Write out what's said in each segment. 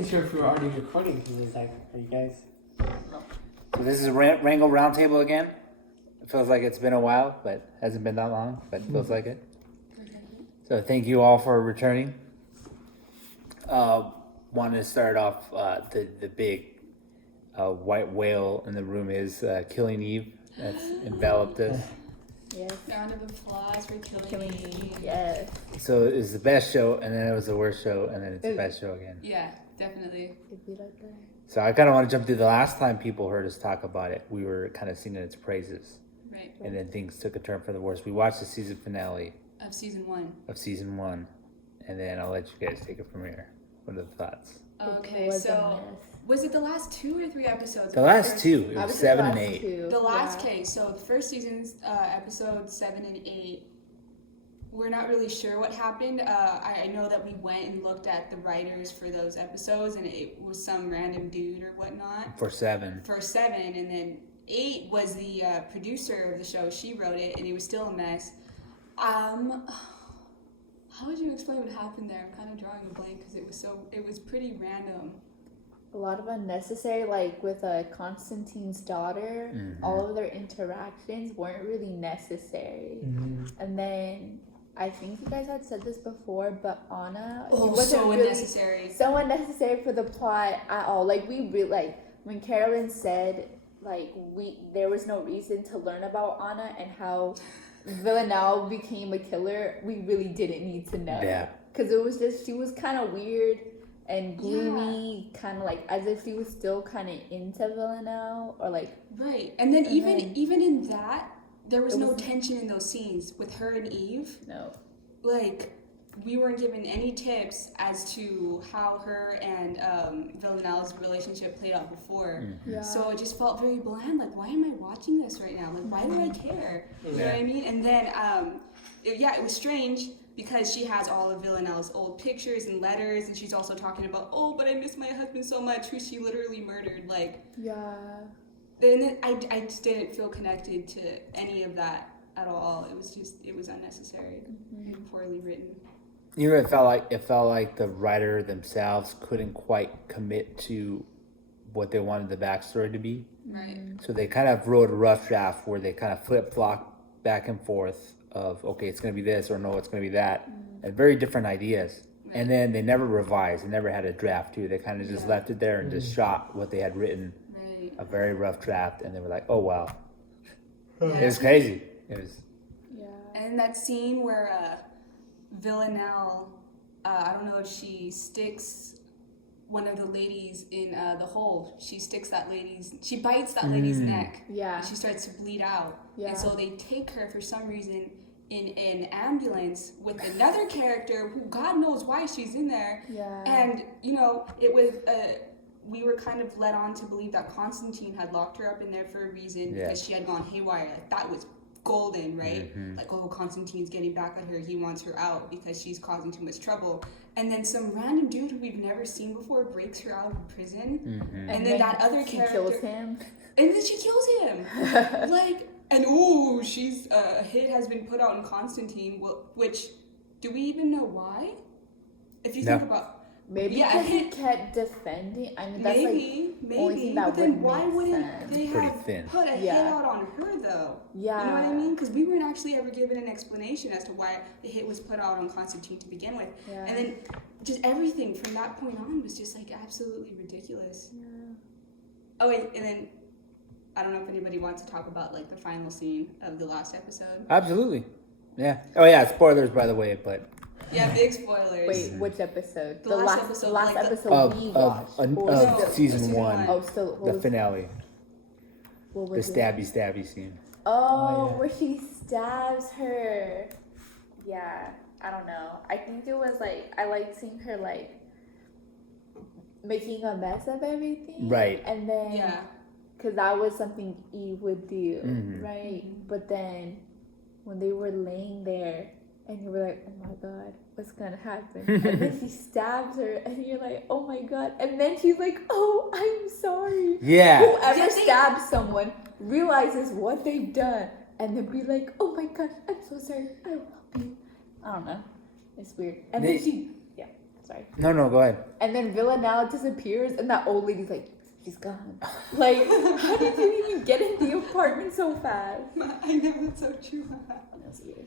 wasn't sure if we were already recording because it's like, are you guys? So this is Rangel Roundtable again. It feels like it's been a while, but hasn't been that long, but feels like it. So thank you all for returning. Wanted to start off the big white whale in the room is Killing Eve. That's enveloped us. Yes. Round of applause for Killing Eve. Yes. So it's the best show, and then it was the worst show, and then it's the best show again. Yeah, definitely. It'd be like that. So I kind of want to jump to the last time people heard us talk about it. We were kind of singing its praises. Right. And then things took a turn for the worse. We watched the season finale Of season one. And then I'll let you guys take it from here. What are the thoughts? Okay, was a so mess. was it the last 2 or 3 episodes? The last two. It I was would say 7 the and last 8. two. The last Yeah. case, so the first season's episode 7 and 8. We're not really sure what happened. I know that we went and looked at the writers for those episodes, and it was some random dude or whatnot. For 7. For 7, and then 8 was the producer of the show. She wrote it, and it was still a mess. How would you explain what happened there? I'm kind of drawing a blank because it was pretty random. A lot of unnecessary, like with Constantine's daughter, Mhm. all of their interactions weren't really necessary. Mm-hmm. And then I think you guys had said this before, but Anna, he Oh, wasn't so really unnecessary. so unnecessary for the plot at all. Like we really like when Carolyn said like there was no reason to learn about Anna and how Villanelle became a killer. We really didn't need to know. Yeah. Because it was just she was kind of weird and gloomy, kind of like as if she was still kind of into Villanelle or like. Right, and then then- even in that, there was It no was- tension in those scenes with her and Eve. No. Like, we weren't given any tips as to how her and Villanelle's relationship played out before. Yeah. So it just felt very bland. Like, why am I watching this right now? Like, why do I care? You know what I mean? And then, it was strange because she has all of Villanelle's old pictures and letters, and she's also talking about, oh, but I miss my husband so much, who she literally murdered. Like, Yeah. then I just didn't feel connected to any of that at all. It was unnecessary and poorly written. You know, it felt like the writer themselves couldn't quite commit to what they wanted the backstory to be. Right. So they kind of wrote a rough draft where they kind of flip-flop back and forth of, okay, it's going to be this or no, it's going to be that. And very different ideas. Right. And then they never revised. They never had a draft, too. They kind of just left it there and just shot what they had written, Right. a very rough draft. And they were like, oh, wow. Yeah. It was crazy. It was... Yeah. And that scene where Villanelle, I don't know if she sticks one of the ladies in the hole. She bites that lady's neck. Yeah. And she starts to bleed out. Yeah. And so they take her for some reason in an ambulance with another character who God knows why she's in there. Yeah. And, you know, it was, we were kind of led on to believe that Constantine had locked her up in there for a reason because she had gone haywire. Like, that was golden, right? Like, oh, Constantine's getting back at her. He wants her out because she's causing too much trouble. And then some random dude who we've never seen before breaks her out of prison. And then that other she character kills him. And then she kills him. Like, and she's a hit has been put out on Constantine, which do we even know why? If you think about Maybe because he kept defending. I mean, that's maybe, only thing that but then would why make wouldn't sense. they Pretty have thin. put a hit out on her though? Yeah. You know what I mean? Because we weren't actually ever given an explanation as to why the hit was put out on Constantine to begin with. Yeah. And then just everything from that point on was just like absolutely ridiculous. Yeah. Oh wait, and then I don't know if anybody wants to talk about like the final scene of the last episode. Absolutely. Yeah. Oh, yeah. Spoilers, by the way, but... Yeah, big spoilers. Wait, which episode? The last episode, last like the- episode we watched. No, season 1. Oh, still. The finale. What The was it? stabby scene. Oh, where she stabs her. Yeah, I don't know. I think it was like I liked seeing her like making a mess of everything. Right. And then Yeah. because that was something Eve would do, Mhm. right? But then when they were laying there and you were like, oh my God, what's gonna happen? And then she stabs her and you're like, oh my God. And then she's like, oh, I'm sorry. Yeah. Whoever stabs someone realizes what they've done and then be like, oh my gosh, I'm so sorry. I will help you. I don't know. It's weird. And then she, yeah. sorry. No, go ahead. And then Villanelle disappears, and that old lady's like, she's gone. Like, how did you even get in the apartment so fast? I know, that's so true. That's weird.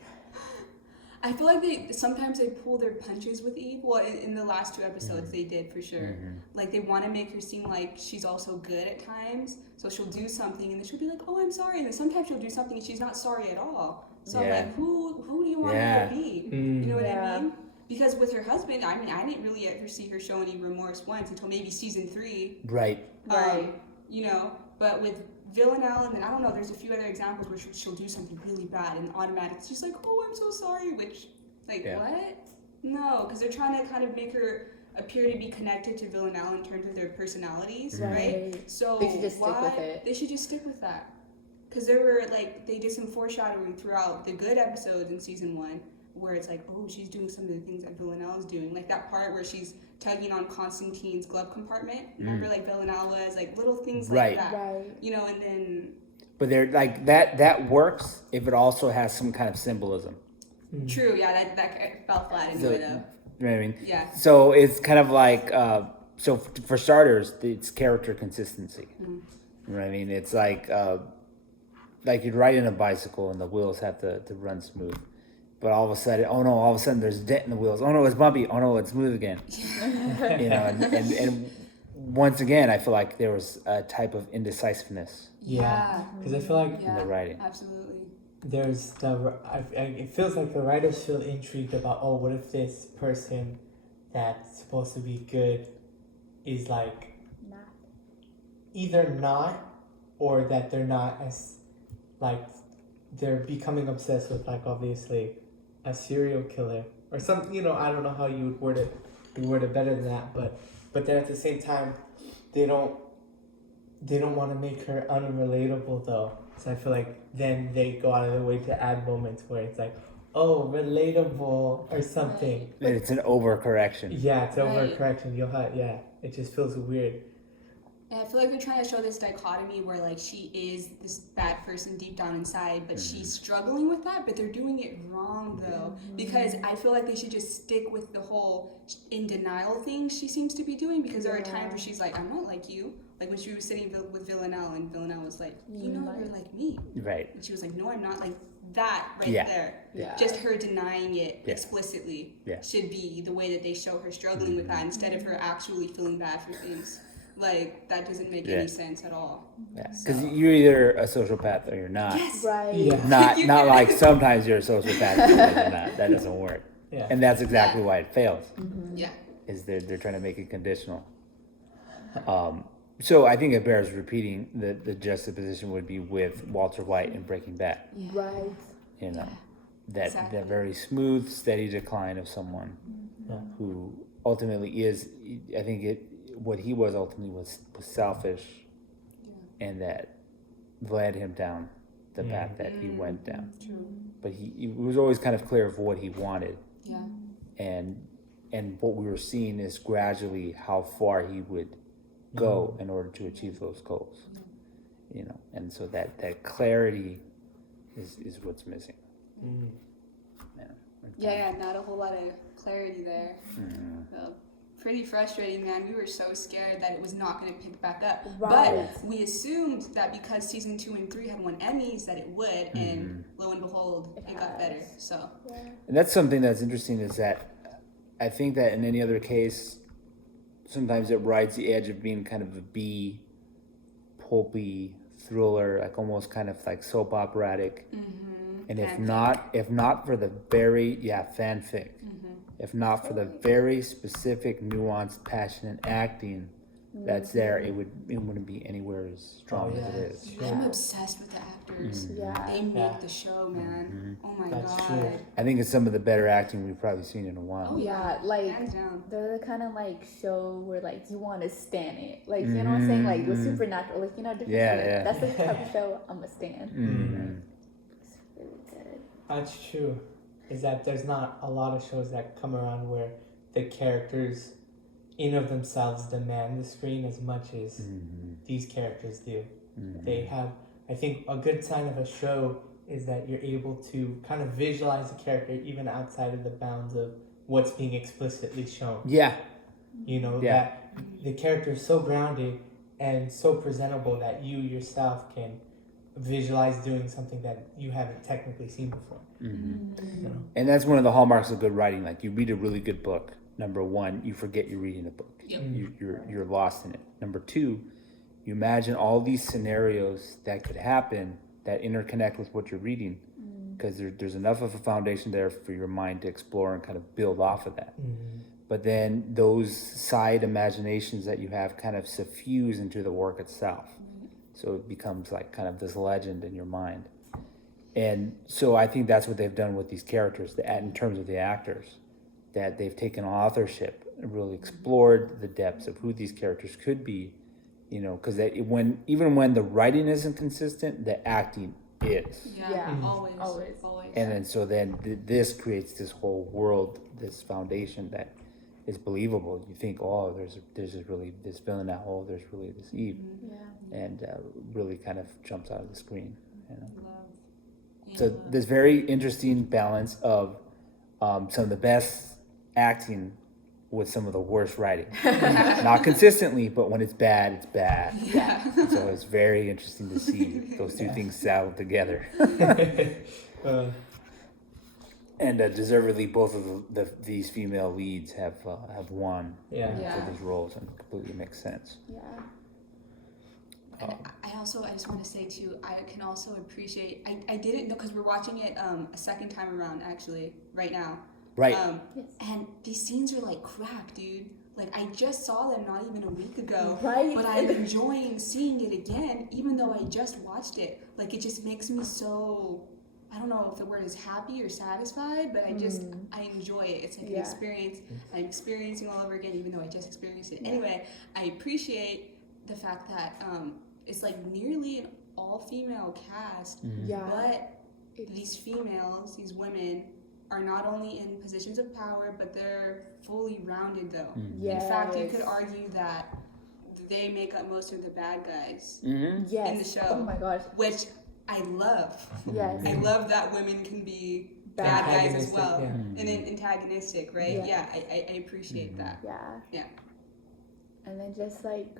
I feel like sometimes they pull their punches with Eve. Well, in the last 2 episodes, they did for sure. Like they want to make her seem like she's also good at times, so she'll do something and then she'll be like, "Oh, I'm sorry," and then sometimes she'll do something and she's not sorry at all. So I'm like, who do you want her to be? You know what I mean? Because with her husband, I mean, I didn't really ever see her show any remorse once until maybe season 3. Right. You know, but with Villanelle, and then I don't know, there's a few other examples where she'll do something really bad and automatically she's like, "Oh, I'm so sorry," which, like, what? No, because they're trying to kind of make her appear to be connected to Villanelle in terms of their personalities, right? So they should just stick with it. They should just stick with that. Because there were, like, they did some foreshadowing throughout the good episodes in season 1 where it's like, oh, she's doing some of the things that Villanelle is doing. Like that part where she's tugging on Constantine's glove compartment. Remember, like, Villanelle was, like, little things like that. Right. You know, and then... But they're, like, that works if it also has some kind of symbolism. True, yeah, that fell flat anyway, though. You know what I mean? Yeah. So it's kind of like, so for starters, it's character consistency. You know what I mean? It's like you're riding a bicycle and the wheels have to run smooth. But all of a sudden there's a dent in the wheels. Oh no, it's bumpy. Oh no, it's smooth again. You know, and once again, I feel like there was a type of indecisiveness. Yeah, because I feel like in the writing. Absolutely. There's it feels like the writers feel intrigued about, oh, what if this person that's supposed to be good is like either not, or that they're not as, like, they're becoming obsessed with, like, obviously a serial killer or some, you know, I don't know how you would word it. You word it better than that, but then at the same time, they don't want to make her unrelatable though. So I feel like then they go out of their way to add moments where it's like, oh, relatable or something. It's an overcorrection. Yeah, it's overcorrection. It just feels weird. And I feel like they're trying to show this dichotomy where, like, she is this bad person deep down inside, but she's struggling with that, but they're doing it wrong, though. Because I feel like they should just stick with the whole in denial thing she seems to be doing, because there are times where she's like, I'm not like you. Like when she was sitting with Villanelle, and Villanelle was like, you know, you're like me. Right. And she was like, no, I'm not. Like that there. Yeah. Just her denying it explicitly should be the way that they show her struggling with that, instead of her actually feeling bad for things. Like, that doesn't make any sense at all. Yeah, because you're either a sociopath or you're not. Yes. Right. Yeah. Not like sometimes you're a sociopath and sometimes you're not. That doesn't work. Yeah. And that's exactly why it fails. Yeah. Is they're trying to make it conditional. So I think it bears repeating that the juxtaposition would be with Walter White in Breaking Bad. Yeah. Right. You know, that very smooth, steady decline of someone who ultimately is, I think what he was ultimately was selfish, and that led him down the path that he went down. True. But he was always kind of clear of what he wanted. Yeah. And what we were seeing is gradually how far he would go in order to achieve those goals. You know, and so that clarity is what's missing. Yeah, not a whole lot of clarity there. So, pretty frustrating, man. We were so scared that it was not going to pick back up. Right. But we assumed that because season 2 and 3 had won Emmys that it would, and lo and behold, it got better. So. And that's something that's interesting, is that I think that in any other case, sometimes it rides the edge of being kind of a B, pulpy thriller, like almost kind of like soap operatic. And if not for the very fanfic. If not for the very specific, nuanced, passionate acting that's there, it wouldn't be anywhere as strong as it is. I'm obsessed with the actors. They make the show, man. Oh my god. True. I think it's some of the better acting we've probably seen in a while. Oh yeah, like hands down. they're the kind of like show where like you want to stand it, like you know what I'm saying, like the supernatural, like you know, different that's the type of show I'm a stand. It's really good. That's true. Is that there's not a lot of shows that come around where the characters in of themselves demand the screen as much as these characters do. They have, I think, a good sign of a show is that you're able to kind of visualize the character even outside of the bounds of what's being explicitly shown. Yeah. You know, Yeah. that the character is so grounded and so presentable that you yourself can visualize doing something that you haven't technically seen before. Mm-hmm. You know? And that's one of the hallmarks of good writing. Like, you read a really good book. Number one, you forget you're reading a book. Yep. You're lost in it. Number two, you imagine all these scenarios that could happen that interconnect with what you're reading, because there's enough of a foundation there for your mind to explore and kind of build off of that. But then those side imaginations that you have kind of suffuse into the work itself. So it becomes like kind of this legend in your mind. And so I think that's what they've done with these characters, in terms of the actors, that they've taken authorship and really explored the depths of who these characters could be, you know, because even when the writing isn't consistent, the acting is. Yeah. Always. And then so this creates this whole world, this foundation that is believable. You think, oh, there's really this villain now. Oh, there's really this Eve, and really kind of jumps out of the screen. You know? So there's very interesting balance of some of the best acting with some of the worst writing. Not consistently, but when it's bad, it's bad. Yeah. So it's very interesting to see those two things saddle together. And deservedly, both of these female leads have won for these roles, and completely makes sense. Yeah. And I just want to say too, I can also appreciate, I didn't know, because we're watching it a second time around actually right now. Right. And these scenes are like crap, dude. Like, I just saw them not even a week ago. Right. But I'm enjoying seeing it again, even though I just watched it. Like, it just makes me so, I don't know if the word is happy or satisfied, but I enjoy it. It's like an experience I'm experiencing all over again, even though I just experienced it. Anyway, I appreciate the fact that it's like nearly an all-female cast, but these females, these women, are not only in positions of power, but they're fully rounded though. In fact, you could argue that they make up most of the bad guys in the show. Oh my gosh. Which I love. Yes. I love that women can be bad guys as well. Yeah. And then antagonistic, right? Yeah. I appreciate that. Yeah. And then just like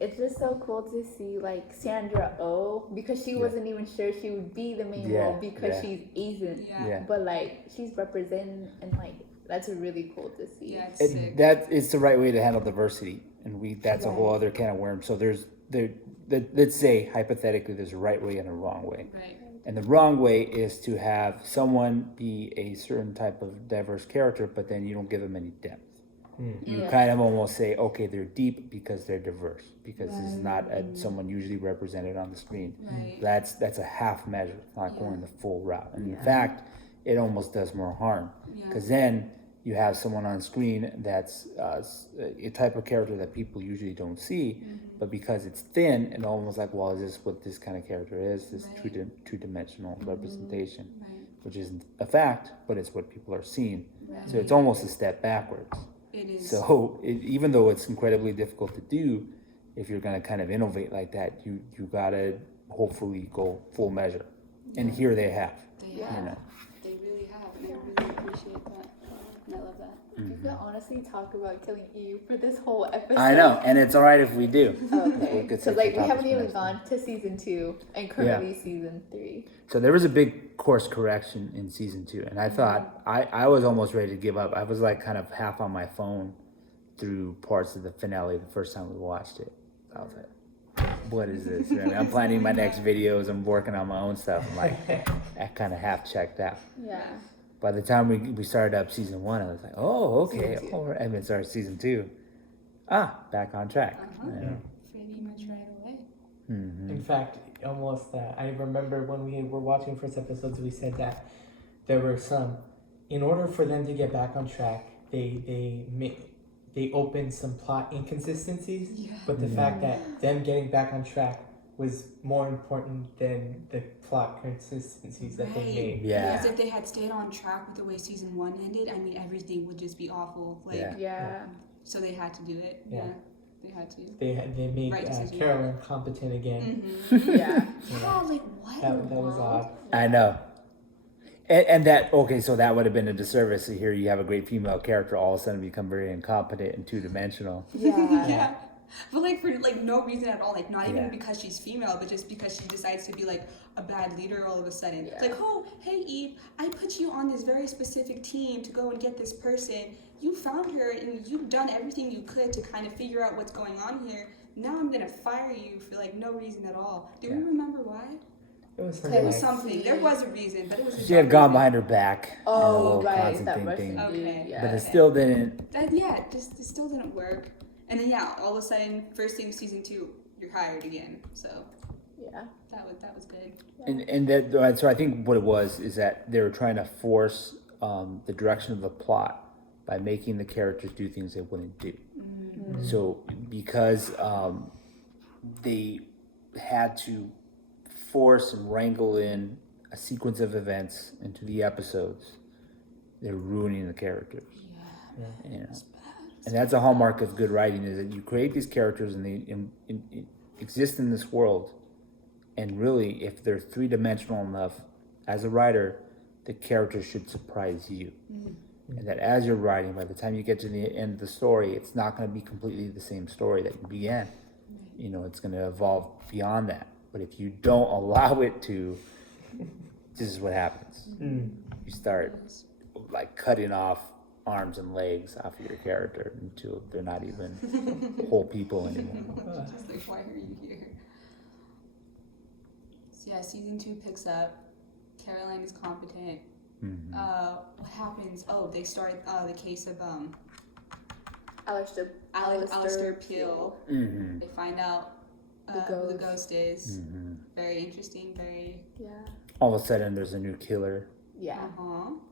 it's just so cool to see like Sandra Oh, because she wasn't even sure she would be the main role because she's Asian. But like she's representing, and like that's really cool to see. Yeah, it's sick. That is the right way to handle diversity, and that's a whole other can of worms. So let's say hypothetically there's a right way and a wrong way. Right. And the wrong way is to have someone be a certain type of diverse character, but then you don't give them any depth. You kind of almost say, okay, they're deep because they're diverse, because this is not someone usually represented on the screen. Right. That's a half measure, not going the full route. And in fact, it almost does more harm, because then you have someone on screen that's a type of character that people usually don't see, but because it's thin, and almost like, well, is this what this kind of character is? This two-dimensional representation, which isn't a fact, but it's what people are seeing. So it's almost a step backwards. It is. So even though it's incredibly difficult to do, if you're going to kind of innovate like that, you got to hopefully go full measure. And here they have. They have. You know. They really have, and I really appreciate that. And I love that. We could honestly talk about Killing Eve for this whole episode. I know, and it's all right if we do. Okay. So we haven't even gone to season 2 and currently season 3. So there was a big course correction in season 2, and I thought I was almost ready to give up. I was like kind of half on my phone through parts of the finale the first time we watched it. I was like, what is this? I'm planning my next videos. I'm working on my own stuff. I'm like, I kind of half checked out. Yeah. By the time we started up season 1, I was like, oh, okay. And then started season 2. Back on track. You know? Pretty much right away. In fact, almost I remember when we were watching first episodes, we said that there were some, in order for them to get back on track, they opened some plot inconsistencies, but the fact that them getting back on track was more important than the plot consistencies that they made. Yeah. Because if they had stayed on track with the way season 1 ended, I mean, everything would just be awful. Like, so they had to do it. Yeah. They had to. They made Carolyn competent again. Yeah. Like what? That was odd. I know. And that, okay, so that would have been a disservice. So here you have a great female character all of a sudden become very incompetent and two-dimensional. Yeah. Yeah. But like for like no reason at all, like not even Yeah. because she's female, but just because she decides to be like a bad leader all of a sudden. Yeah. It's like, oh, hey Eve, I put you on this very specific team to go and get this person. You found her and you've done everything you could to kind of figure out what's going on here. Now I'm gonna fire you for like no reason at all. Do we Yeah. remember why? It was It It her was like, something. There was a reason, but it was. a She had dumb gone reason. behind her back. Oh, and the whole right. That Constantine Russian thing. dude. Okay. Yeah. But it still didn't. That, yeah, just it still didn't work. And then yeah, all of a sudden, first thing of season 2, you're hired again. So Yeah. that was good. And that, so I think what it was is that they were trying to force the direction of the plot by making the characters do things they wouldn't do. Mm-hmm. So because they had to force and wrangle in a sequence of events into the episodes, they're ruining the characters. Yeah. You know? It's bad. And that's a hallmark of good writing, is that you create these characters and they exist in this world, and really if they're three-dimensional enough, as a writer, the characters should surprise you. And that as you're writing, by the time you get to the end of the story, it's not going to be completely the same story that you began. You know, it's going to evolve beyond that. But if you don't allow it to, this is what happens. You start like cutting off arms and legs off of your character until they're not even whole people anymore. Just like, why are you here? So yeah, season 2 picks up. Caroline is competent. Mhm. What happens? Oh, they start the case of Alistair Alistair Peel. Mhm. They find out The who the ghost. ghost is. Mhm. Very interesting. Very Yeah. All of a sudden, there's a new killer Yeah.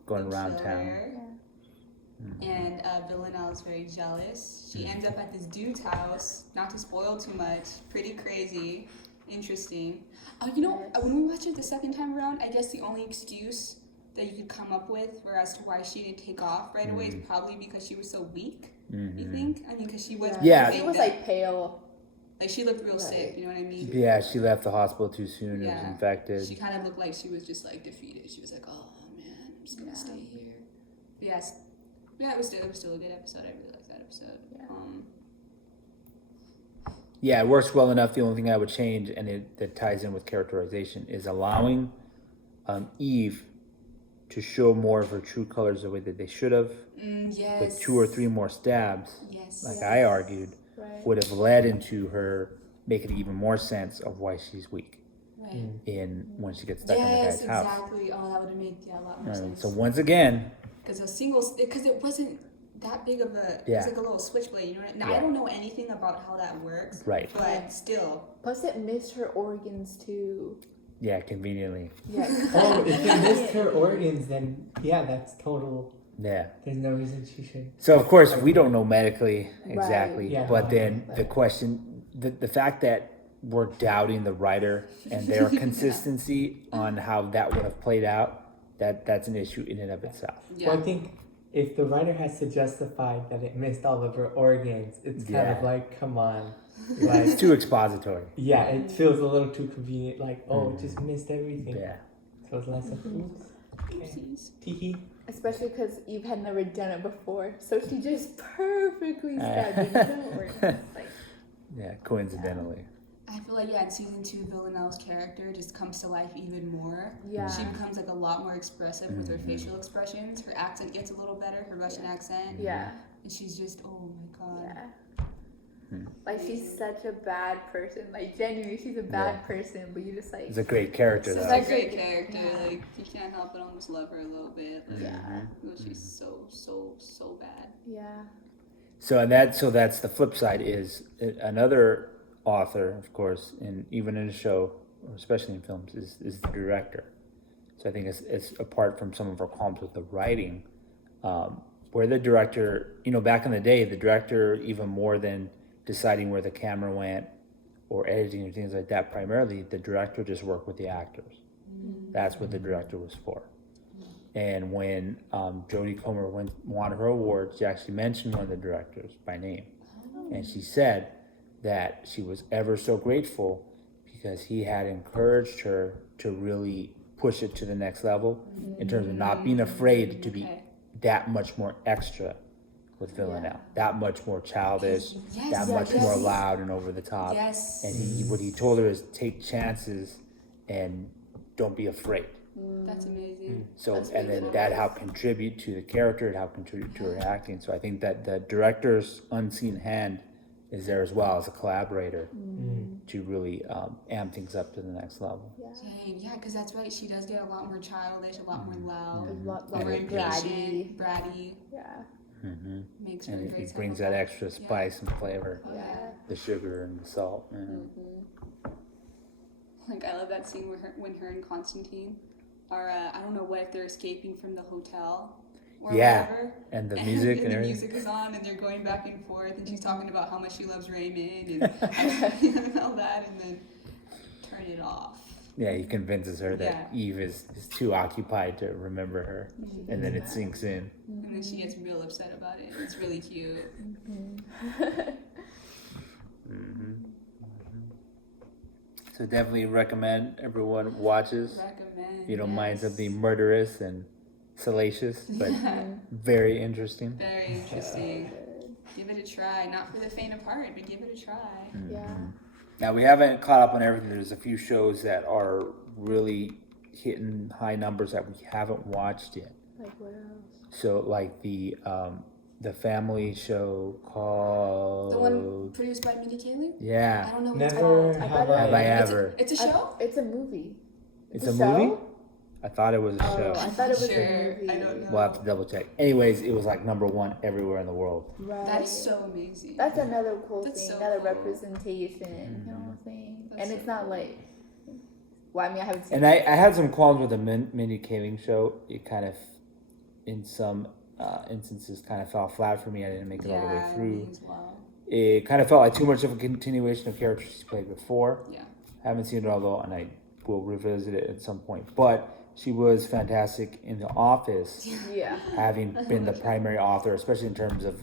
going around town. Yeah. And Villanelle is very jealous. She ends up at this dude's house. Not to spoil too much. Pretty crazy. Interesting. You know, Yes. when we watched it the second time around, I guess the only excuse that you could come up with for as to why she didn't take off right away is probably because she was so weak. You think? I mean, because she was. Yeah. She was like pale. Like she looked real Right. sick. You know what I mean? Yeah, she left the hospital too soon. It was Yeah. infected. She kind of looked like she was just like defeated. She was like, "Oh man, I'm just gonna stay here." But yes, yeah, it was still a good episode. I really liked that episode. Yeah. Yeah, it works well enough. The only thing I would change, and that ties in with characterization, is allowing Eve to show more of her true colors the way that they should have, Yes. with 2 or 3 more stabs, Yes. like I argued, Right. would have led into her making even more sense of why she's weak Right. in when she gets stuck in the Yes, guy's house. exactly. Oh, that would have made a lot more sense. So once again, Because it wasn't that big of a. It Yeah. was like a little switchblade. You know what I mean? Now I Yeah. don't know anything about how that works. Right. But still. Plus, it missed her organs too. yeah, conveniently, Yeah. Oh, if you missed her organs, then yeah, that's total. yeah. There's no reason she should. So of course we don't know medically exactly, Yeah. but then the Right. question, the fact that we're doubting the writer and their consistency on how that would have played out, that's an issue in and of itself. Yeah. Well, I think if the writer has to justify that it missed all of her organs, it's kind Yeah. of like, come on. It's Like, too expository. yeah, it feels a little too convenient. Like, oh, it just missed everything. Yeah. So it's less of oops. Okay. Oopsies. Teehee. Especially because Eve had never done it before, so she just perfectly stabbed it. Like, Yeah, coincidentally. I feel like in season 2, Villanelle's character just comes to life even more. yeah. She becomes like a lot more expressive with her facial expressions. Her accent gets a little better, her Russian accent. Yeah. And she's just, oh my god. Yeah. Like she's such a bad person. Like genuinely, she's a bad person, but you just like. It's a great character She's though. a great Yeah. character. Like you can't help but almost love her a little bit. Like, Yeah. she's so bad. Yeah. So that's the flip side is another author, of course, and even in a show, or especially in films, is the director. So I think it's apart from some of our problems with the writing, where the director, back in the day, the director, even more than deciding where the camera went or editing or things like that, primarily the director just worked with the actors. That's what the director was for. And when Jodie Comer won her award, she actually mentioned one of the directors by name. And she said that she was ever so grateful because he had encouraged her to really push it to the next level in terms of not being afraid to be Okay. that much more extra with Villanelle, that much more childish, Yes, that much yes. more loud and over the top. Yes. And what he told her is take chances and don't be afraid. That's amazing. So That's and really then good that advice. helped contribute to the character, it helped contribute to her acting. So I think that the director's unseen hand is there as well as a collaborator to really amp things up to the next level. Dang, yeah, because that's right. She does get a lot more childish, a lot more A loud, lot more more bratty. bratty. Yeah. Mm-hmm. Makes her And a it, great it brings psychopath. that extra spice and flavor, Oh, Yeah. the sugar and the salt. Yeah. Like I love that scene where when her and Constantine are I don't know what if they're escaping from the hotel or Yeah. whatever. And the music and the everything. music is on and they're going back and forth and she's talking about how much she loves Raymond and all that and then turn it off. Yeah, he convinces her that Yeah. Eve is too occupied to remember her, and then it sinks in. And then she gets real upset about it. It's really cute. So definitely recommend everyone watches. Recommend. If you don't mind yes. something murderous and salacious, but very interesting. Very interesting. Give it a try. Not for the faint of heart, but give it a try. Yeah. Now we haven't caught up on everything. There's a few shows that are really hitting high numbers that we haven't watched yet. Like what else? So like the family show called The one produced by Mindy Kaling? I Yeah. don't know what it's Never called. have Have I I. ever? It's a show? It's a movie. It's a a movie? show? I thought it was a Oh, show. I thought it was Sure, a movie. I don't know. We'll have to double check. Anyways, it was like #1 everywhere in the world. Right. That is so amazing. That's another cool That's thing, so another cool. representation, you know what I'm saying? That's And so it's not cool. like, well, I mean, I haven't seen And I had some qualms with the Mindy Kaling show. It kind of, in some instances, kind of fell flat for me. I didn't make it all the way me through. as well. It kind of felt like too much of a continuation of characters she's played before. Yeah. Haven't seen it all though, and I will revisit it at some point. But she was fantastic in The Office, Yeah. having been the primary author, especially in terms of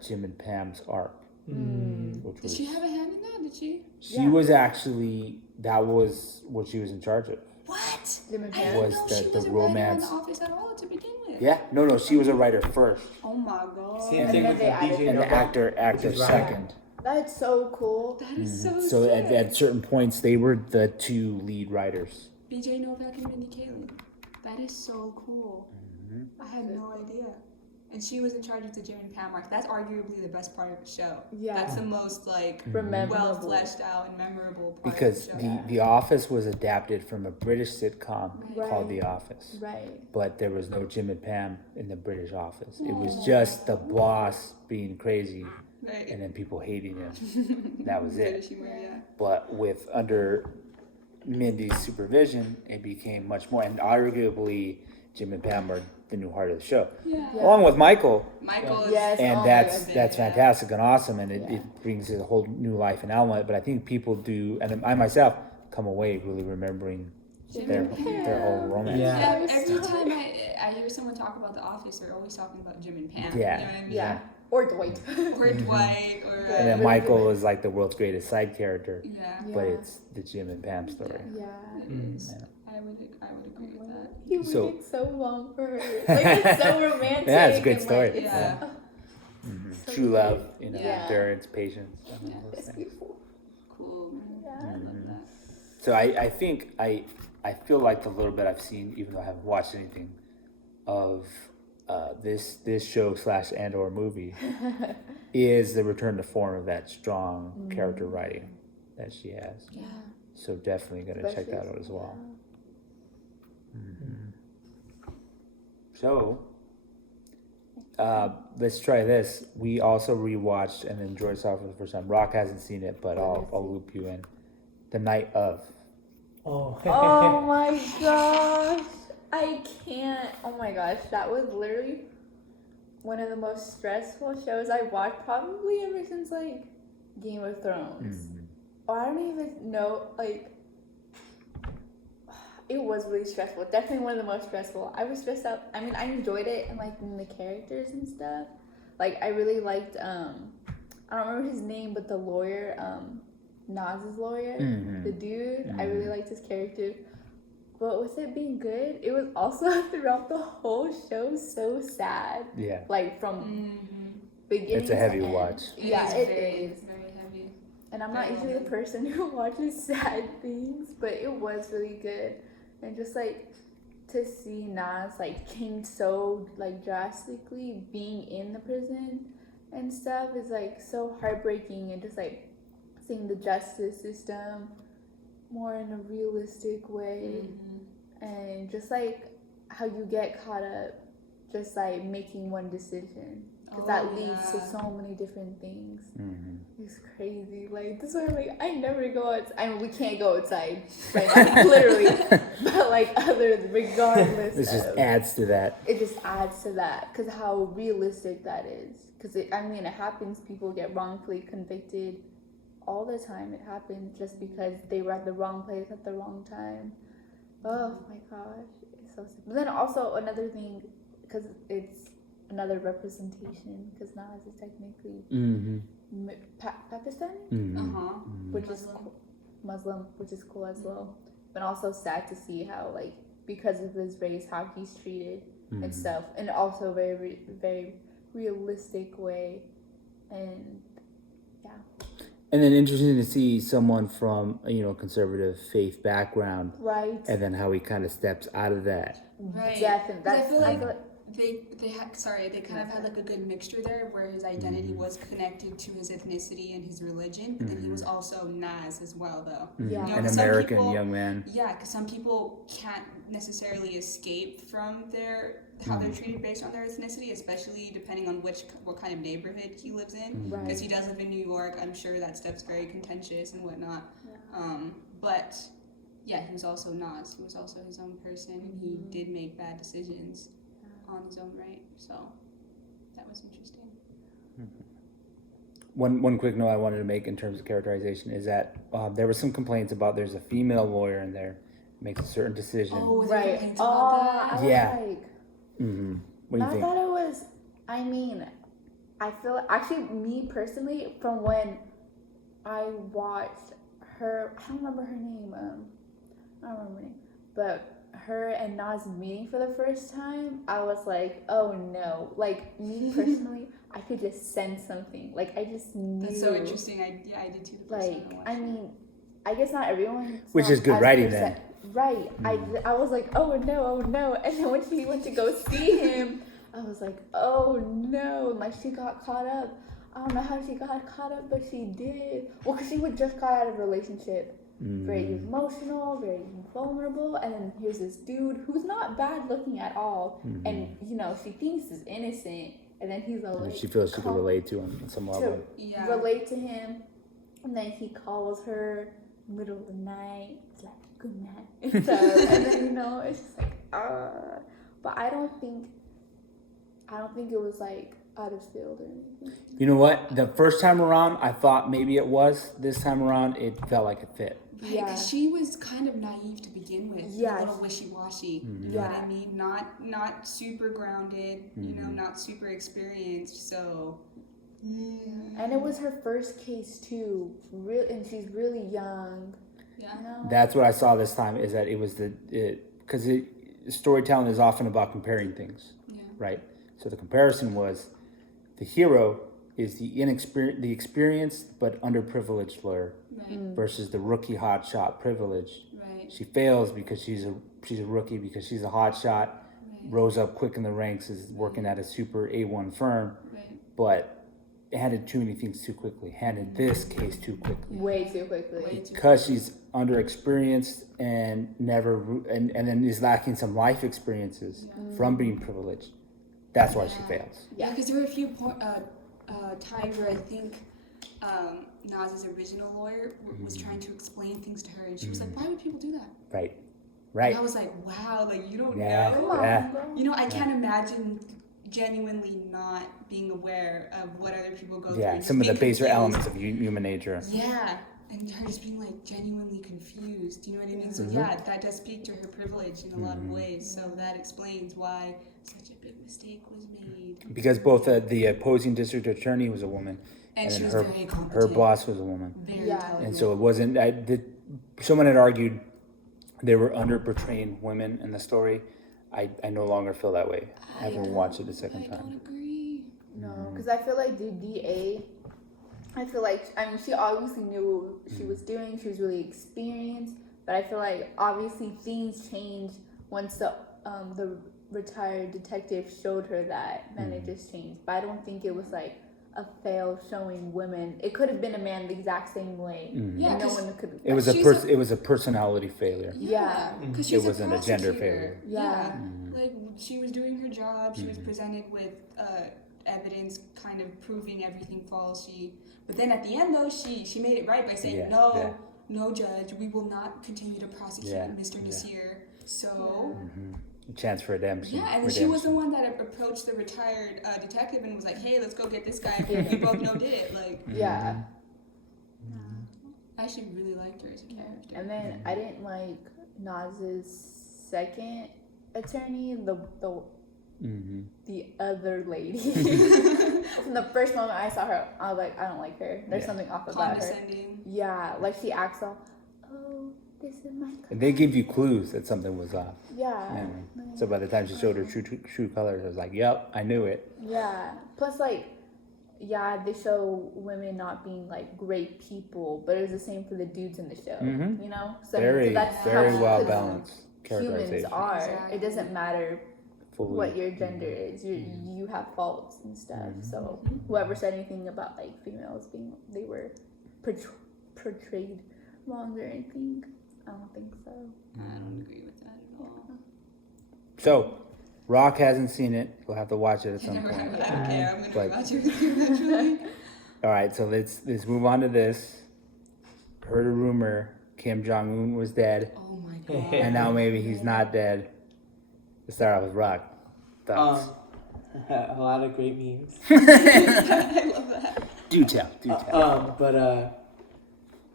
Jim and Pam's arc. Which Did was, she have a hand in that? Did she? she was actually, that was what she was in charge of. What? Jim and I Pam. didn't Was know the- she the was a writer on romance- The Office at all to begin with. Yeah, no, she was a writer first, Oh my god. Same And thing then with they added- DJ and the Nova. actor is right. second. That's so cool. That is so So sick. at certain points, they were the two lead writers. BJ Novak and Mindy Kaling. That is so cool. I had no idea. And she was in charge of the Jim and Pam arc. That's arguably the best part of the show. Yeah. That's the most like Rememberable. well fleshed out and memorable part Because of the show. the Office was adapted from a British sitcom Right. called The Office. Right. But there was no Jim and Pam in the British Office. It was just the boss being crazy Right. and then people hating him. That was British it. humor, yeah. But with under Mindy's supervision, it became much more. And arguably, Jim and Pam are the new heart of the show, Yeah. along with Michael. Michael is Yes. And Oh, that's yeah. that's fantastic and awesome, and it brings a whole new life and element. But I think people do, and I myself come away really remembering Jim their and Pam. their whole romance. Yeah. Yeah, every time I hear someone talk about The Office, they're always talking about Jim and Pam. Yeah. You know what I mean? Yeah. Or Dwight. Or Dwight, or And then Michael is like the world's greatest side character, yeah. but Yeah. it's the Jim and Pam story. Yeah. It is. I would agree with that. He So- waited so long for her. Like, it's so romantic. Yeah, it's a good and, story. Like, it's, Yeah. so True good. love, Yeah. endurance, patience. and all those It's things. beautiful. Cool, man. Yeah. I love that. So I think I feel like the little bit I've seen, even though I haven't watched anything of this show / and or movie, is the return to form of that strong character writing that she has. Yeah. So definitely gonna check that out as well. So let's try this. We also rewatched and enjoyed Saw for the first time. Rock hasn't seen it, but I'll loop you in. The Night of. Oh. Oh my gosh. I can't. Oh my gosh. That was literally one of the most stressful shows I've watched probably ever since like Game of Thrones. Oh, I don't even know. Like, it was really stressful. Definitely one of the most stressful. I was stressed out. I mean, I enjoyed it and like the characters and stuff. Like, I really liked, I don't remember his name, but the lawyer, Naz's lawyer, the dude. I really liked his character. but with it being good, it was also throughout the whole show so sad. Yeah. Like from beginning It's a heavy to end. watch. Yeah, it is. Very heavy. And I'm not usually the person who watches sad things, but it was really good. And just like to see Nas like change so like drastically being in the prison and stuff is like so heartbreaking, and just like seeing the justice system more in a realistic way, and just like how you get caught up just like making one decision, because that leads to so many different things. It's crazy. Like this one, like I never go outside. I mean, we can't go outside right now, literally. But like regardless, This just adds to that. It just adds to that, because how realistic that is. Because it happens. People get wrongfully convicted all the time. It happens just because they were at the wrong place at the wrong time. Oh my gosh, it's so sad. But then also another thing, because it's another representation, because Nas is technically Pakistani, which is Muslim, which is cool as well. But also sad to see how, like, because of his race, how he's treated and stuff, and also very very realistic way, and yeah. And then interesting to see someone from conservative faith background, Right. and then how he kind of steps out of that. Right. Definitely. I feel like they kind of had like a good mixture there, where his identity was connected to his ethnicity and his religion, but then he was also Nas as well, though. Yeah. An American young man. Yeah, because some people can't necessarily escape from how they're treated based on their ethnicity, especially depending on what kind of neighborhood he lives in. Because he does live in New York, I'm sure that stuff's very contentious and whatnot. Yeah. But yeah, he was also Nas. He was also his own person, and he did make bad decisions on his own right. So that was interesting. One quick note I wanted to make in terms of characterization is that there were some complaints about there's a female lawyer in there, makes a certain decision. Oh, right. Complaints about that? Yeah. Like, What do you I think? thought it was. I mean, I feel actually me personally, from when I watched her, I don't remember her name. I don't remember her name, but her and Nas meeting for the first time, I was like, oh no. Like, me personally, I could just sense something. Like, I just knew. That's so interesting. I did too. The first time I watched I mean, I guess not everyone. Which is good writing then. Right. I was like, oh no. And then when she went to go see him, I was like, oh no. Like, she got caught up. I don't know how she got caught up, but she did. Well, because she would just got out of a relationship. Very emotional, very vulnerable, and then here's this dude who's not bad looking at all, and she thinks he's innocent, and then he's like, she feels she can relate to him on some level. Relate to him, and then he calls her middle of the night. It's like, good night, and stuff, and then it's just like, but I don't think it was like out of field or anything. You know what? The first time around, I thought maybe it was. This time around, it felt like it fit. Right, because she was kind of naive to begin with. Yeah. A little wishy-washy. You know what I mean? Not super grounded, not super experienced, so... And it was her first case, too. And she's really young. Yeah. That's what I saw this time, is that it was because storytelling is often about comparing things, right? So the comparison was the hero is the experienced but underprivileged lawyer versus the rookie hotshot privileged. Right. She fails because she's a rookie, because she's a hotshot, rose up quick in the ranks, is working at a super A1 firm, but handed too many things too quickly, handed this case too quickly. Way too quickly. Because she's underexperienced and and then is lacking some life experiences from being privileged. That's why she fails. Yeah, because there were a few times where I think Nas's original lawyer was trying to explain things to her, and she was like, why would people do that? Right. And I was like, wow, like, you don't know? Yeah. I can't imagine genuinely not being aware of what other people go through. Yeah, some of the baser elements of human nature. Yeah, and her just being like genuinely confused. You know what I mean? So that does speak to her privilege in a lot of ways. So that explains why such a big mistake was made. Because both the opposing district attorney was a woman, and she was her, very competent. her boss was a woman. Very intelligent. And so it wasn't. Someone had argued they were under portraying women in the story, I no longer feel that way. I haven't watched it a second I time. don't agree. No, because I feel like the DA, I feel like, I mean, she obviously knew what she was doing. She was really experienced. But I feel like obviously things changed once the retired detective showed her that. Then it just changed. But I don't think it was like a fail showing women. It could have been a man the exact same way. Yeah, And no 'cause one could. It was it was a personality failure. Yeah. Because It she's wasn't a gender failure. Yeah. Like, she was doing her job. She was presented with evidence kind of proving everything false. But then at the end, though, she made it right by saying, no, judge, we will not continue to prosecute Mr. Nasir. So... A chance for redemption. Yeah, and she was the one that approached the retired detective and was like, hey, let's go get this guy who we both know did it. Like, Yeah. I actually really liked her as a character. And then I didn't like Naz's second attorney, the other lady. From the first moment I saw her, I was like, I don't like her. There's something off about her. Condescending. Yeah, like she acts all, oh, this is my. And they give you clues that something was off. Yeah. So by the time she showed her true colors, I was like, yep, I knew it. Yeah. Plus, like, yeah, they show women not being like great people, but it was the same for the dudes in the show. You know, so Very that's very how well balanced humans characterization. are. Exactly. It doesn't matter Fully. what your gender is. You have faults and stuff. So whoever said anything about like females being they were portrayed wrong or anything, I don't think so. I don't agree with that at all. So, Rock hasn't seen it. We'll have to watch it at some I point. don't care. I'm going to But- watch it with you eventually. All right, so let's move on to this. Heard a rumor Kim Jung Un was dead, Oh my god. and now maybe he's not dead. Let's start off with Rock. Thoughts? A lot of great memes. I love that. Do tell. But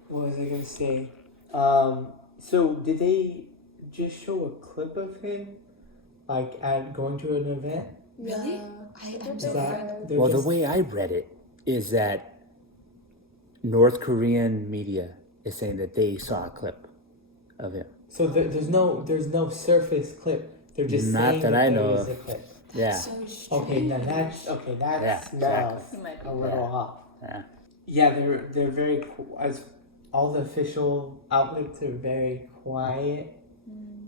what was I gonna say? So did they just show a clip of him, like at going to an event? Really? Yeah. I'm Is so that Well, the way I read it is that North Korean media is saying that they saw a clip of him. so there's no surface clip. They're just Not saying that I there know is of. a clip. Yeah. so strange. Okay, now that Yeah, smells He might be a little off. Yeah. Yeah, they're very as all the official outlets are very quiet.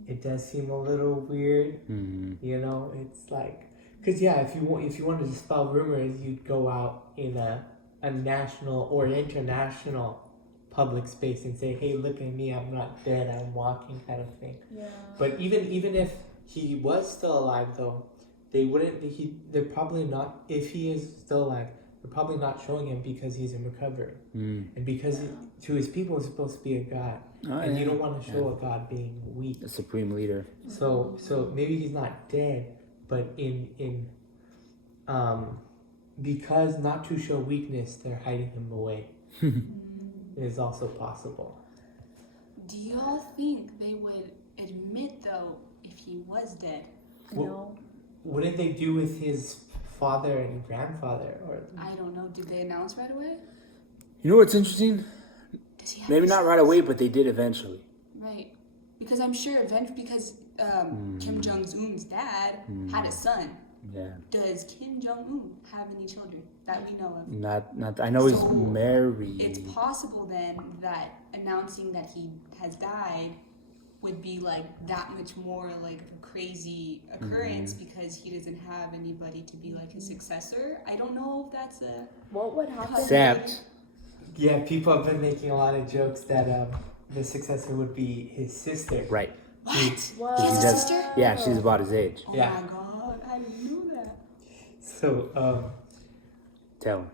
It does seem a little weird. You know, it's like because if you wanted to spell rumors, you'd go out in a national or international public space and say, "Hey, look at me! I'm not dead. I'm walking," kind of thing. Yeah. But even if he was still alive, though, they wouldn't. They're probably not. If he is still alive, they're probably not showing him because he's in recovery, and because to his people, he's supposed to be a god, and you don't want to show a god being weak. The supreme leader. So maybe he's not dead, but because not to show weakness, they're hiding him away. It is also possible. Do y'all think they would admit, though, if he was dead? No. What did they do with his father and grandfather? Or I don't know. Did they announce right away? You know what's interesting? Does he have Maybe a not son? right away, but they did eventually. Right. Because I'm sure because Kim Jong Un's dad had a son. Yeah. Does Kim Jong Un have any children that we know of? Not. I know he's So, married. It's possible then that announcing that he has died would be like that much more like a crazy occurrence because he doesn't have anybody to be like his successor. I don't know if that's a What would happen? Except, yeah, people have been making a lot of jokes that the successor would be his sister. right. what? What? He has a does- sister? Yeah, she's about his age. Oh Yeah. my god, I knew that. So Tell him.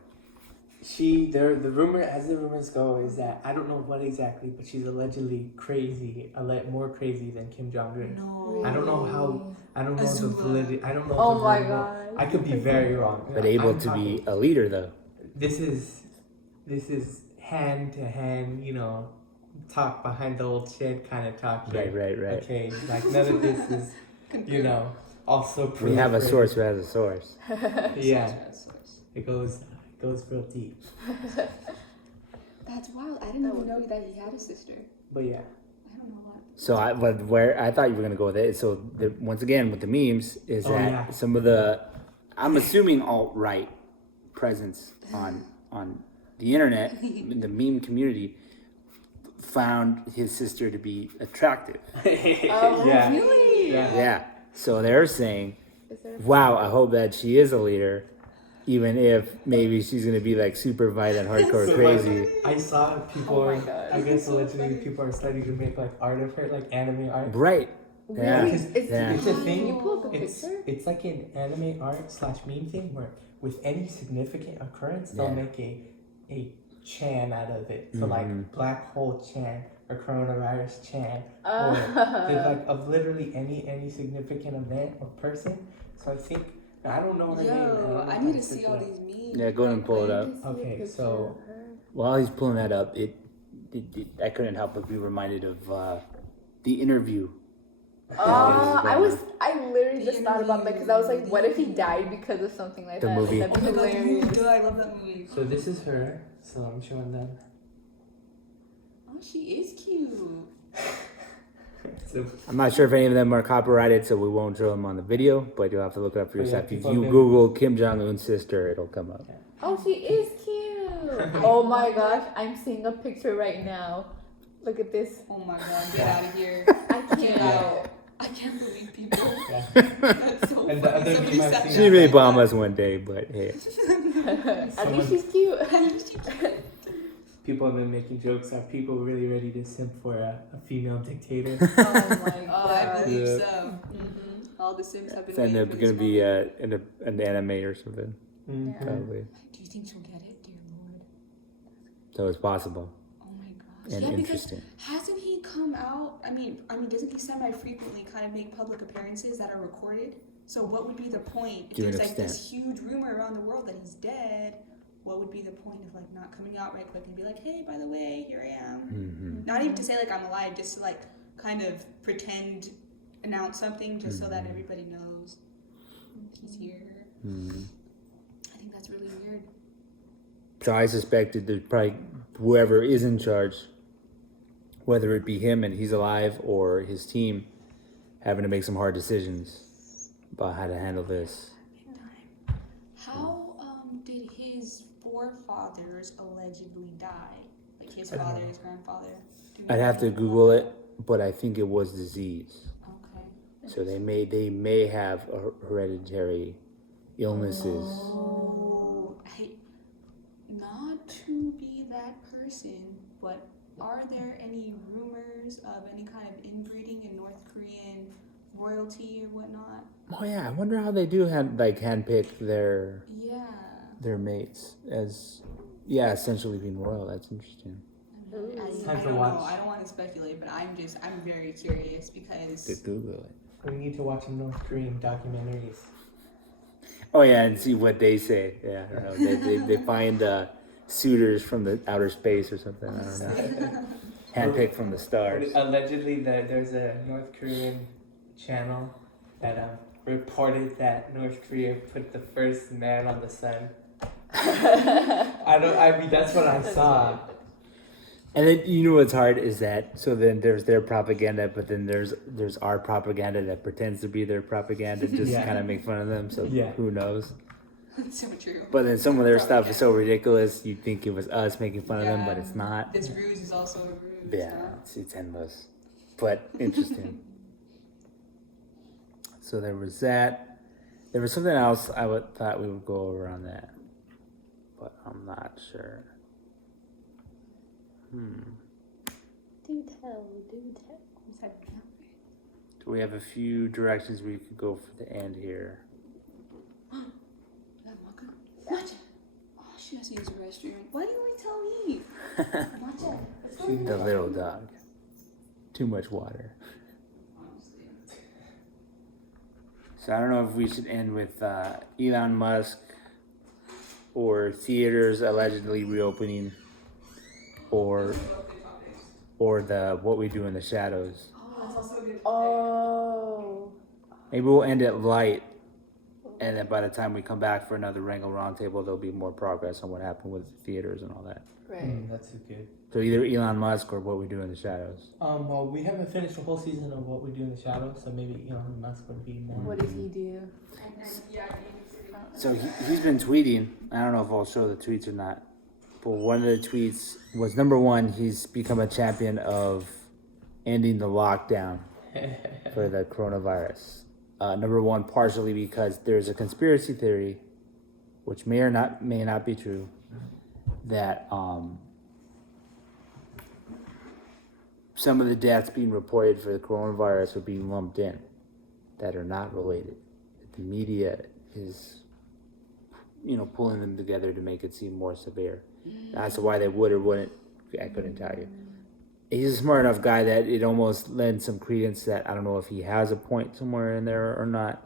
the rumors go is that I don't know what exactly, but she's allegedly crazy, more crazy than Kim Jong Un. No. I don't know how. I don't know the Azula. validity. I don't know. Oh the my rumor. god. I could be very wrong. But able I'm to be talking- a leader, though. This is hand to hand. Talk behind the old shed kind of talk. Here. Right. Okay, like none of this is. Also proof. We have a or- source who has a source. Yeah, it goes real deep. That's wild. I didn't even know that he had a sister. But yeah. I don't know what. So where I thought you were gonna go with it. So once again with the memes is that some of the, I'm assuming alt-right presence on the internet, in the meme community, found his sister to be attractive. Yeah. Really? Yeah. So they're saying, wow, I hope that she is a leader, even if maybe she's gonna be like super violent, hardcore, crazy. I saw people. Oh my God. I guess allegedly people are starting to make like art of her, like anime art. Right. Yeah. Really? It's a thing. Can you pull up a It's picture? it's like an anime art / meme thing where with any significant occurrence they'll make a Chan out of it. So like black hole Chan or coronavirus Chan or like of literally any significant event or person. So I think I don't know her name. Yo, I need to see all these memes. Yeah, go ahead and pull it up. Okay, so While he's pulling that up, I couldn't help but be reminded of the interview. I literally just thought about that because I was like, what if he died because of something like The that? movie. That'd be Oh my god, the hilarious. movie. Duh, I love that movie. so this is her. So I'm showing them. Oh, she is cute. So I'm not sure if any of them are copyrighted, so we won't show them on the video, but you'll have to look it up for Oh, yeah, yourself. If people you have been- Google Kim Jong Un's sister, it'll come up. Oh, she is cute. Oh my gosh, I'm seeing a picture right now. Look at this. Oh my god, get out of here. I Get can't. out. I can't believe people. yeah. That's so And the funny. other Somebody meme I've said seen- She may bomb us one day, but hey. At least she's cute. People have been making jokes. Are people really ready to simp for a female dictator? Oh my Oh, I god. believe Yeah. so. All the Sims have been And waiting it's for gonna this be moment. an anime or something, Mhm. probably. Do you think she'll get it, dear Lord? So it's possible Oh my gosh. and Yeah, because interesting. hasn't he come out? I mean, doesn't he semi-frequently kind of make public appearances that are recorded? So what would be the point if To an there's like extent. this huge rumor around the world that he's dead? What would be the point of like not coming out right quick and be like, hey, by the way, here I am. Mm-hmm. Not even to say like I'm alive, just to like kind of pretend, announce something just so that everybody knows he's here. Mm-hmm. I think that's really weird. So I suspected there's probably whoever is in charge, whether it be him and he's alive or his team, having to make some hard decisions about how to handle this. Big time. How did his forefathers allegedly die? Like his father, his grandfather? Do we I'd have to know? Google it, but I think it was disease. Okay. So they may have hereditary illnesses. Oh, not to be that person, but are there any rumors of any kind of inbreeding in North Korean royalty or whatnot? Oh yeah, I wonder how they do handpick their mates as essentially being royal. That's interesting. I Time to don't know. watch. I don't want to speculate, but I'm very curious because To Google it. We need to watch some North Korean documentaries. Oh yeah, and see what they say. Yeah, I don't know. They find suitors from the outer space or something. I don't know. Handpicked from the stars. Allegedly, there's a North Korean channel that reported that North Korea put the first man on the sun. I mean, that's what I saw. And then you know what's hard is that so then there's their propaganda, but then there's our propaganda that pretends to be their propaganda just Yeah. to kind of make fun of them. So Yeah. who knows? it's so true. But then some of their stuff is so ridiculous. You'd think it was us making fun of them, but it's not. This ruse is also a ruse. Yeah, it's endless, but interesting. So there was that. There was something else thought we would go over on that, but I'm not sure. Do tell. So we have a few directions we could go for the end here. Is that Maka? What? Oh, she has to use the restroom. Why didn't you tell me? Matcha, let's go. The little dog. Too much water. Honestly. So I don't know if we should end with Elon Musk or theaters allegedly reopening, or the what we do in the shadows. Oh, that's also a good. Oh. Maybe we'll end it light And then by the time we come back for another Rangel roundtable, there'll be more progress on what happened with the theaters and all that. Right. That's good. So either Elon Musk or What We Do in the Shadows. Well, we haven't finished the whole season of What We Do in the Shadows, so maybe Elon Musk would be more. What does he do? So he's been tweeting. I don't know if I'll show the tweets or not. But one of the tweets was, number one, he's become a champion of ending the lockdown for the coronavirus. Number one, partially because there's a conspiracy theory, which may not be true, that some of the deaths being reported for the coronavirus are being lumped in that are not related. The media is, pulling them together to make it seem more severe. That's why they would or wouldn't. I couldn't tell you. He's a smart enough guy that it almost lends some credence that I don't know if he has a point somewhere in there or not.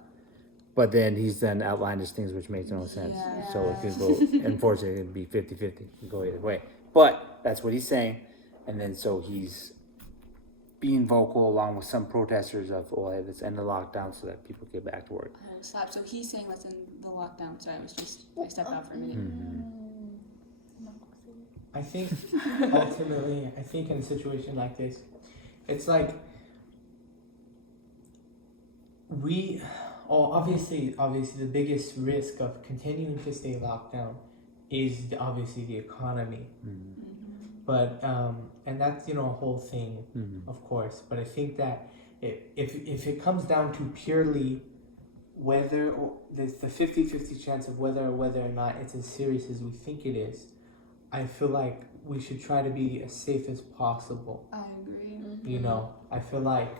But then he's then outlandish things which makes no sense. Yeah. So it could go, unfortunately, it'd be 50-50. It could go either way. But that's what he's saying. And then so he's being vocal along with some protesters of, hey, let's end the lockdown so that people get back to work. Oh, slap. So he's saying let's end the lockdown. Sorry, I stepped out for a minute. I think ultimately, in a situation like this, it's like obviously the biggest risk of continuing to stay locked down is obviously the economy. But and that's a whole thing, of course. But I think that if it comes down to purely whether or there's the 50-50 chance of whether or not it's as serious as we think it is, I feel like we should try to be as safe as possible. I agree. I feel like,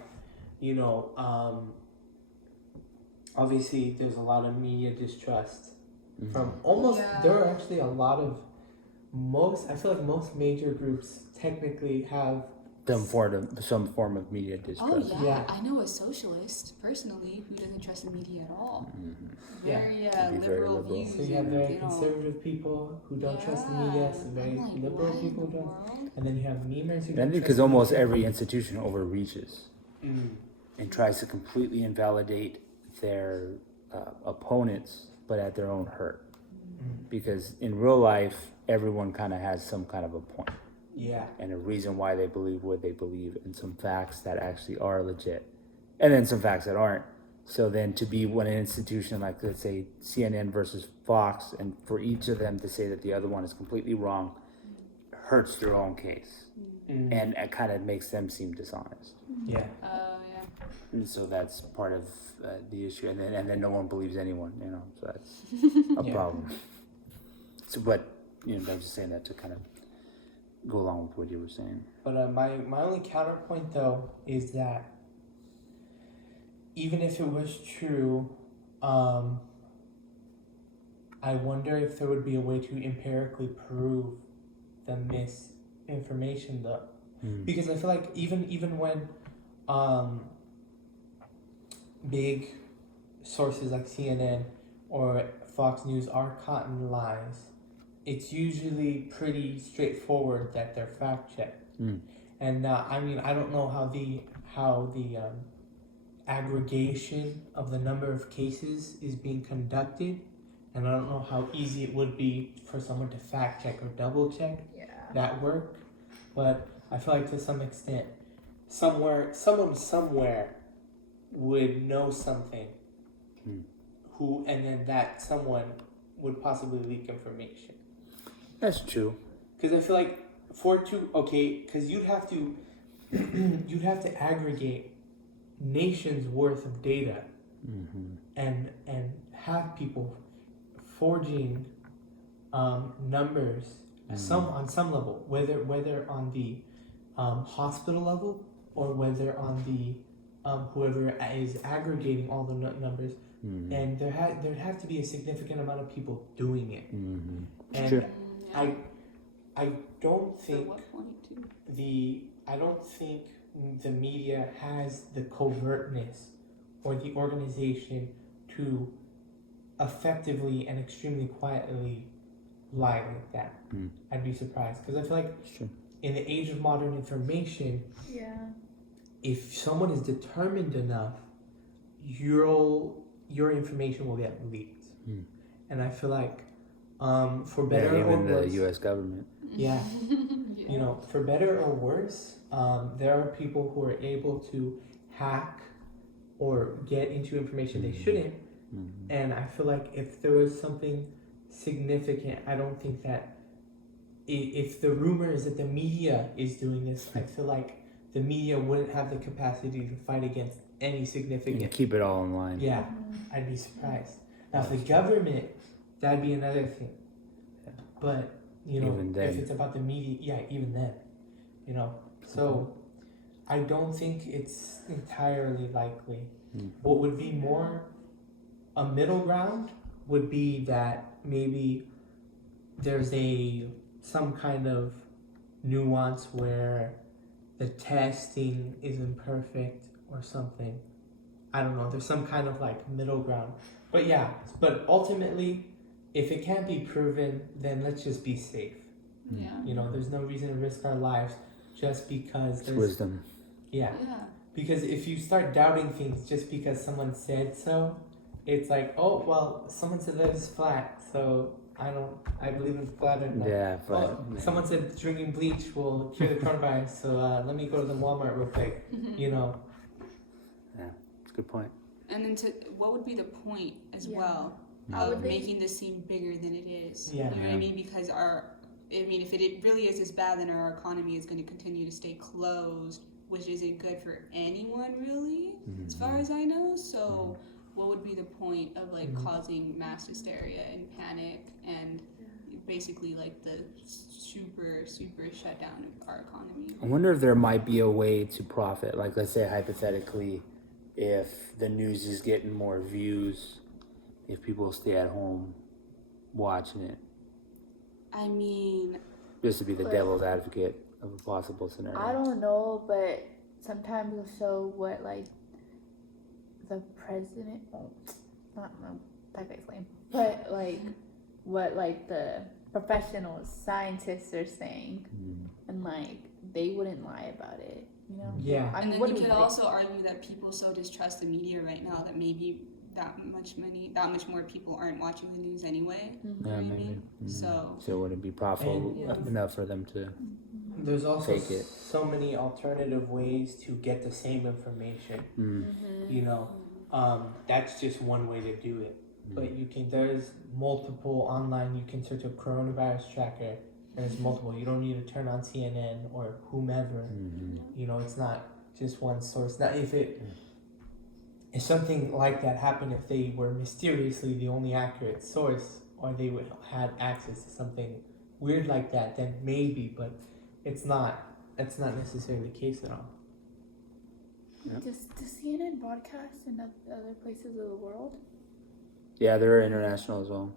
obviously there's a lot of media distrust from there are actually a lot of I feel like most major groups technically have some form of media distrust. Oh yeah, I know a socialist personally who doesn't trust the media at all. Very liberal views. So you have very conservative people who don't trust the media, some very liberal people who don't, and then you have memers who don't. Because almost every institution overreaches and tries to completely invalidate their opponents, but at their own hurt. Because in real life, everyone kind of has some kind of a point. Yeah. And a reason why they believe what they believe, and some facts that actually are legit, and then some facts that aren't. So then to be one institution like, let's say, CNN versus Fox, and for each of them to say that the other one is completely wrong, hurts their own case. And it kind of makes them seem dishonest. Yeah. And so that's part of the issue. And then no one believes anyone, so that's a problem. So, but, I'm just saying that to kind of go along with what you were saying. But my only counterpoint, though, is that even if it was true, I wonder if there would be a way to empirically prove the misinformation, though. Because I feel like even when big sources like CNN or Fox News are caught in lies, it's usually pretty straightforward that they're fact checked. And I don't know how the aggregation of the number of cases is being conducted, and I don't know how easy it would be for someone to fact check or double check that work. But I feel like to some extent, someone somewhere would know something, and then that someone would possibly leak information. That's true. Because I feel like because you'd have to aggregate nations worth of data, and have people forging numbers on some level, whether on the hospital level or whether on the whoever is aggregating all the numbers, and there'd have to be a significant amount of people doing it. And sure. I don't think the media has the covertness or the organization to effectively and extremely quietly lie like that. I'd be surprised, because I feel like in the age of modern information, if someone is determined enough, you'll your information will get leaked. Hmm. And I feel like, for better Yeah, or even the worse, U.S. government. yeah, Yeah. you know, for better or worse, there are people who are able to hack or get into information they shouldn't. Mm-hmm. And I feel like if there was something significant, I don't think that if the rumor is that the media is doing this, I feel like the media wouldn't have the capacity to fight against any You significant. can keep it all in line. Yeah, I'd be surprised. Now, if the government, that'd be another thing. Yeah. But, you know, Even then. if it's about the media, yeah, even then, you know. So, I don't think it's entirely likely. What would be more a middle ground would be that maybe there's some kind of nuance where the testing isn't perfect or something. I don't know. There's some kind of like middle ground. But yeah, but ultimately, if it can't be proven, then let's just be safe. Yeah. You know, there's no reason to risk our lives just because It's there's wisdom. yeah. Yeah. Because if you start doubting things just because someone said so, it's like, oh well, someone said that it's flat, so I believe in flat Earth now. Yeah, but Well, someone said drinking bleach will cure the coronavirus, so let me go to the Walmart real quick. You know. it's a good point. And then what would be the point as Yeah. well How of would they- making this seem bigger than it is? Yeah. You know what Yeah. I mean? Because if it really is as bad, then our economy is going to continue to stay closed, which isn't good for anyone really, as far as I know. So, what would be the point of like causing mass hysteria and panic and basically like the super shutdown of our economy? I wonder if there might be a way to profit. Like, let's say hypothetically, if the news is getting more views, if people stay at home watching it, I mean, just to be the But- devil's advocate of a possible scenario. I don't know, but sometimes it'll show what like the president, not no, that guy's lame, but like what like the professional scientists are saying, and like they wouldn't lie about it, you know? Yeah. I and mean, then what you do we could think? also argue that people so distrust the media right now that maybe that much more people aren't watching the news anyway. You know Yeah, what I maybe. mean? So So it wouldn't be profitable And- enough for them to. There's also Take it. so many alternative ways to get the same information. Mm. You know, that's just one way to do it. But there's multiple online. You can search a coronavirus tracker. There's multiple. You don't need to turn on CNN or whomever. You know, it's not just one source. Now, if something like that happened, if they were mysteriously the only accurate source, or they had access to something weird like that, then maybe. But it's not. That's not necessarily the case at all. Does CNN broadcast in other places of the world? Yeah, they're international as well.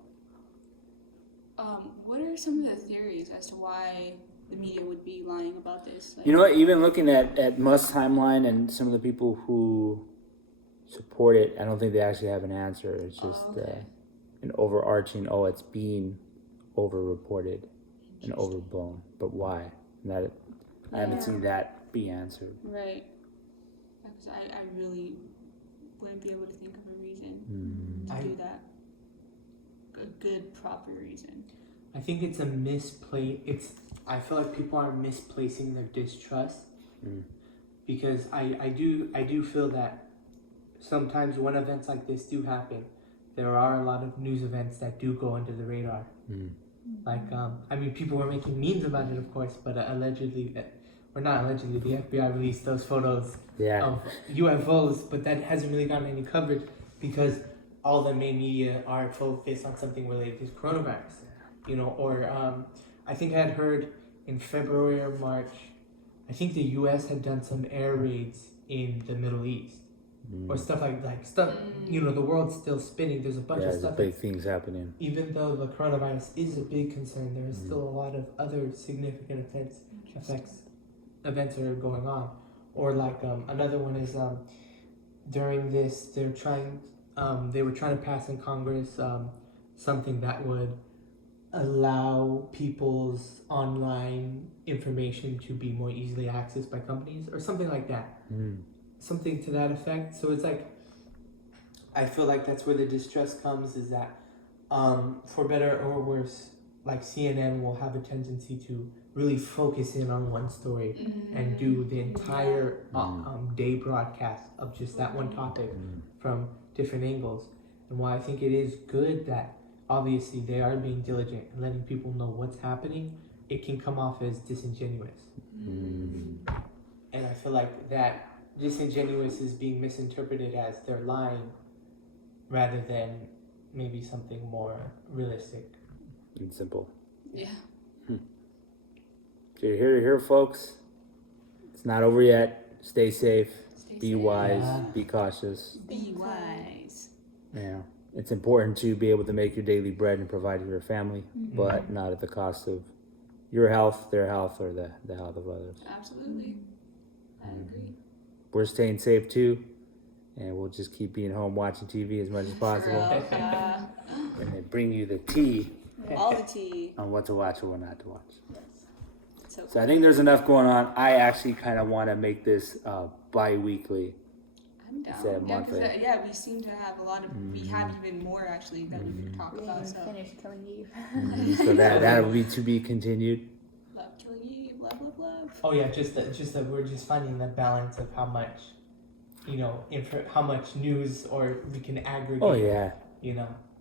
what are some of the theories as to why the media would be lying about this? Like, You know what? Even looking at Musk's timeline and some of the people who support it, I don't think they actually have an answer. It's just okay. an overarching, it's being over-reported and overblown. But why? I haven't seen that be answered. Right. Because I really wouldn't be able to think of a reason to do that. A good, proper reason. I think it's a I feel like people are misplacing their distrust because I do feel that sometimes when events like this do happen, there are a lot of news events that do go under the radar. Like I mean, people were making memes about it, of course, but allegedly, or not allegedly, the FBI released those photos of UFOs, but that hasn't really gotten any coverage because all the main media are focused on something related to coronavirus, you know, or I think I had heard in February or March, I think the U.S. had done some air raids in the Middle East, or stuff like stuff, you know, the world's still spinning, there's a bunch of There's stuff. big things happening. Even though the coronavirus is a big concern, there is still a lot of other significant events are going on. Or like another one is during this, they were trying to pass in Congress something that would allow people's online information to be more easily accessed by companies or something like that. Something to that effect. So it's like I feel like that's where the distrust comes, is that for better or worse, like CNN will have a tendency to really focus in on one story and do the entire day broadcast of just that one topic from different angles. And while I think it is good that obviously they are being diligent and letting people know what's happening, it can come off as disingenuous. And I feel like that disingenuous is being misinterpreted as they're lying rather than maybe something more realistic. And simple. Yeah. So you're here, folks. It's not over yet. Stay safe. Be wise. Be cautious. Be wise. Yeah. It's important to be able to make your daily bread and provide for your family, but not at the cost of your health, their health, or the health of others. Absolutely. I agree. We're staying safe too, and we'll just keep being home watching TV as much as possible, and then bring you the tea All the tea. on what to watch and what not to watch. So So I think there's enough going on. I actually kind of want to make this bi-weekly. I'm down. Instead of Yeah, 'cause, monthly. we seem to have a lot of. We have even more actually that we could talk We about. didn't So even finish killing Eve. So that will be to be continued. love killing Eve. Love. Oh yeah, just that we're just finding the balance of how much, how much news or we can aggregate. Oh yeah.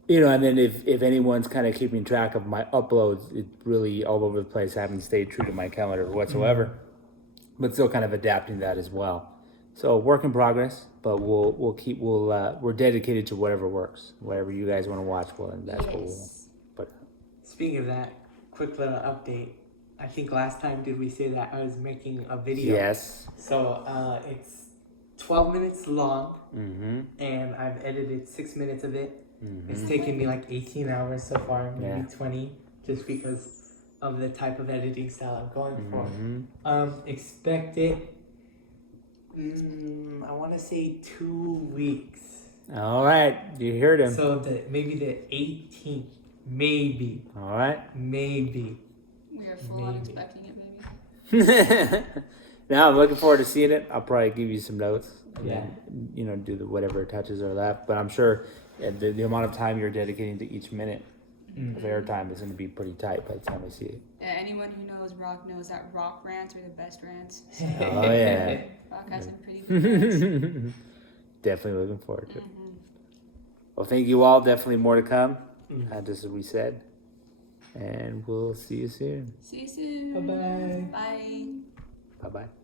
And then if anyone's kind of keeping track of my uploads, it's really all over the place. I haven't stayed true to my calendar whatsoever, but still kind of adapting that as well. So work in progress, but we're dedicated to whatever works, whatever you guys want to watch. Well, and that's what we'll. But Speaking of that, quick little update. I think last time did we say that I was making a video? yes. So it's 12 minutes long, Mm-hmm. and I've edited 6 minutes of it. Mm-hmm. It's taken me like 18 hours so far, maybe Yeah. 20, just because of the type of editing style I'm going for. Mm-hmm. Expect it. I want to say 2 weeks. All right, you heard him. So maybe the 18th, maybe. All right. Maybe. We are full on Maybe. expecting it, baby. Now I'm looking forward to seeing it. I'll probably give you some notes. And Yeah. then, do whatever touches are left. But I'm sure the amount of time you're dedicating to each minute of airtime is going to be pretty tight by the time I see it. Yeah, anyone who knows Rock knows that Rock rants are the best rants. So Oh yeah. Rock has some pretty good rants. Definitely looking forward to it. Well, thank you all. Definitely more to come. Just as we said. And we'll see you soon. See you soon. Bye-bye. Bye. Bye-bye.